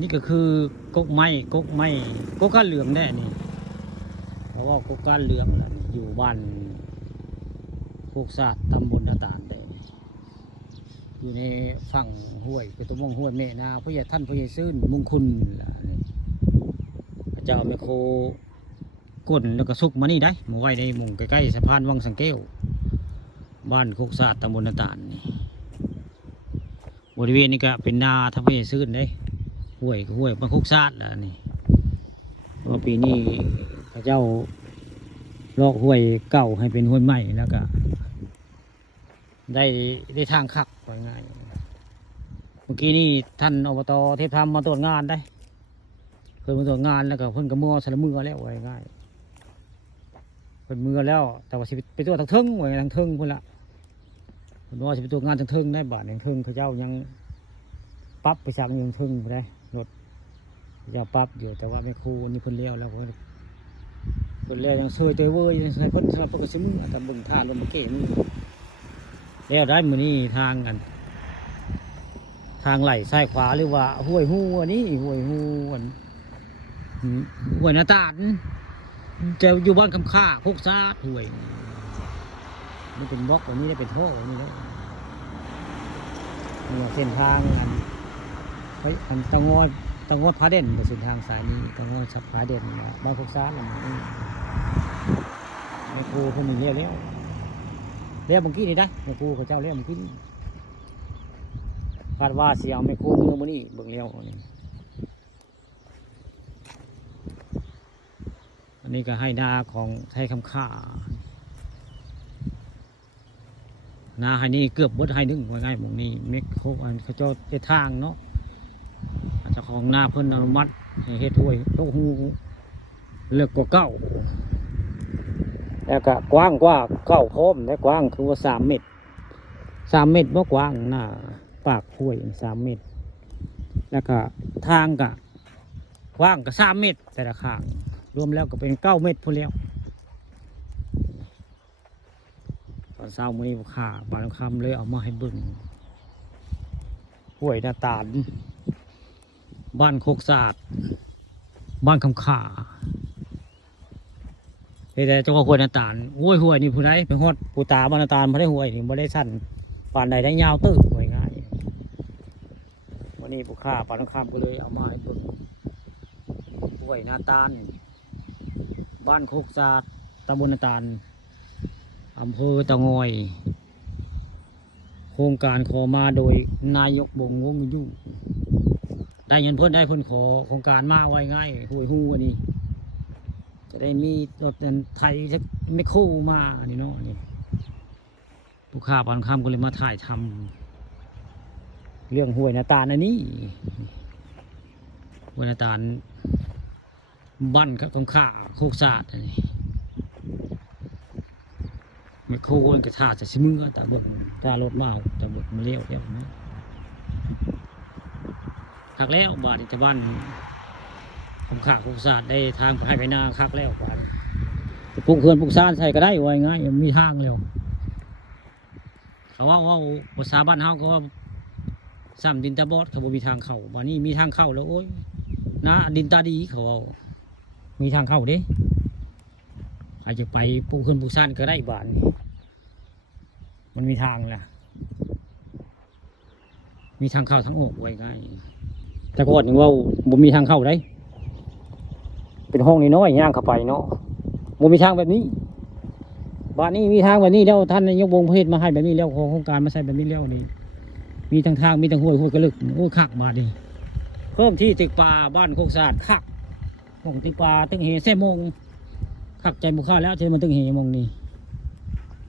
นี่ก็คือกกไม้กกก้านเหลืองแน่นี่เพราะว่ากกก้านเหลืองอยู่บ้านโคกศาสตร์ตำบลนาตาลได้อยู่ในฝั่งห้วยเป็นตัวมงห้วยเมนาพระยาท่านพระยาซื่นมงคุณพระเจ้าแมโครก้นแล้วก็สุกมานี่ได้มาไว้ในมุงใกล้ๆสะพานวังสังเกลบ้านโคกศาสตร์ตำบลนาตาลนี่บริเวณนี้ก็เป็นนาท่านพระยาซื่นได้ห้วยบ้านโคกศาสตร์แล้วนี่เพราะปีนี้พระเจ้าลอกห้วยเก่าให้เป็นห้วยใหม่แล้วก็ได้ทางคักไปง่ายเมื่อกี้นี่ท่านอบต.เทพธรรมมาตรวจงานได้เพิ่นมาตรวจงานแล้วก็เพิ่นก็มัวสารมือแล้วไว้ง่ายเพิ่นมือแล้วแต่ว่าสิไปตรวจทางเทิงไว้ทางเทิงพุ่นละเพิ่นว่าสิไปตรวจงานทางเทิงได้บาททางเทิงเขาเจ้ายังปรับไปสั่งยังเทิงไปได้รถเจ้าปรับอยู่แต่ว่าไม่ครูนี่เพิ่นเลี้ยวแล้วเพิ่นเลี้ยวยังเซยเตยเว้ยยังเพิ่นสำหรับเพิ่นก็สิมือแต่เบิ่งท่ารถมันเก๋มือแล้วได้มือนี่ทางกันทางไหลซ้ายขวาหรือว่าห้วยหูอันนี้ห้วยหูห้วยนาตาลจะอยู่บ้านคำค่าโคกซาดห้วยนี่เป็นบล็อกอันนี้ได้เป็นท่ออันนี้ได้เนี่ยเส้นทางอันเฮ้ยอันตะงอดพาเด่นแต่เส้นทางสายนี้ตะงอดสับพาเด่นบ้านโคกซาดนี่ไม่ครูคนนี้เลี้ยวเมื่อกี้นี่ได้ไม่ครูเขาเจ้าเลี้ยวเมื่อกี้นี่คาดว่าเสียงไม่ครูมือมันนี่เบิ่งเลี้ยวนี่อันนี้ก็ให้นาของไทยคำค่านาให้นี่เกือบวัดให้นึงว่าไงหมองนี้เมฆโคกอันเขาเจ้าได้ทางเนาะเจ้าของนาเพิ่นอนุมัติให้เฮ็ดห้วยตกหูเลิกกว่าเก้าแล้วก็กว้างกว่าเก้าพร้อมและกว้างคือว่า3 เมตรบ่กว้างหน้าปากห้วย3 เมตรแล้วก็ทางก็กว้างก็3 เมตรแต่ละข้างรวมแล้วก็เป็น9 เมตรพุ่นแล้วตอนเช้ามื้อนี้ข่าบานคำเลยเอามาให้เบิ่งห้วยนาตาลบ้านโคกศาสตร์บ้านคำข่าแต่เจ้าของห้วยนาตาลห้วยนี่ผู้ใดเป็นฮอดผู้ตาบ้านนาตาลบ่ได้ห้วยนี่บ่ได้สั้นปานใดได้ยาวตื้อห้วยง่ายวันนี้ผู้ข่าบานคำก็เลยเอามาให้เบิ่งห้วยนาตาลบ้านโคกศาสตร์ตำบลนาตาลอำเภอเตางอยโครงการขอมาโดยนายกบงวงยุ่งได้เงินเพิ่นขอโครงการมาไว้ง่ายห้วยหูอันนี้จะได้มีรถไทยไม่คู่มาอันนี้เนาะนี่ผู้ข่าปานคำก็เลยมาถ่ายทำเรื่องห้วยนาตาลอันนี้ห้วยนาตาลบ้านกับของข้าโคกศาสตร์อันนี้ไม่คู่กันกระถาจะชิมือแต่เบิ่งตารถมาเอาแต่เบิ่งมาเลี้ยวนะคักแล้วบาดจะบ้านผมขาโคกศาสตร์ได้ทางไปให้ไปนาคักแล้วบาดปลูกเขื่อนปลูกซ่านใส่ก็ได้ไว้ง่ายมีทางเร็วเขาว่าภาษาบ้านเฮาก็ว่าซ้ำดินตาบอดเขาบอกมีทางเข้าบ้านนี้มีทางเข้าแล้วโอ้ยนะดินตาดีเขามีทางเข้าเด้ใครจะไปปลูกเขื่อนปลูกซ่านก็ได้บาดมันมีทางแหละมีทางเข้าทั้งออกไว้ง่ายแต่ก่อนยังว่าบ่มีทางเข้าได้เป็นห้องน้อยย่างเข้าไปเนาะบ่มีทางแบบนี้บ้านนี้มีทางแบบนี้แล้วท่านนายกวงเพชรมาให้แบบนี้แล้วโครงการมาใส่แบบนี้แล้วนี่มีทางมีทางห้วยกระลึกโอ้คักมาดิเพิ่มที่ตึกป่าบ้านโคกศาสตร์คักห้องตึกป่าตึกเหเสมงคักใจบุคคลแล้วใช่มันตึกเหมงนี่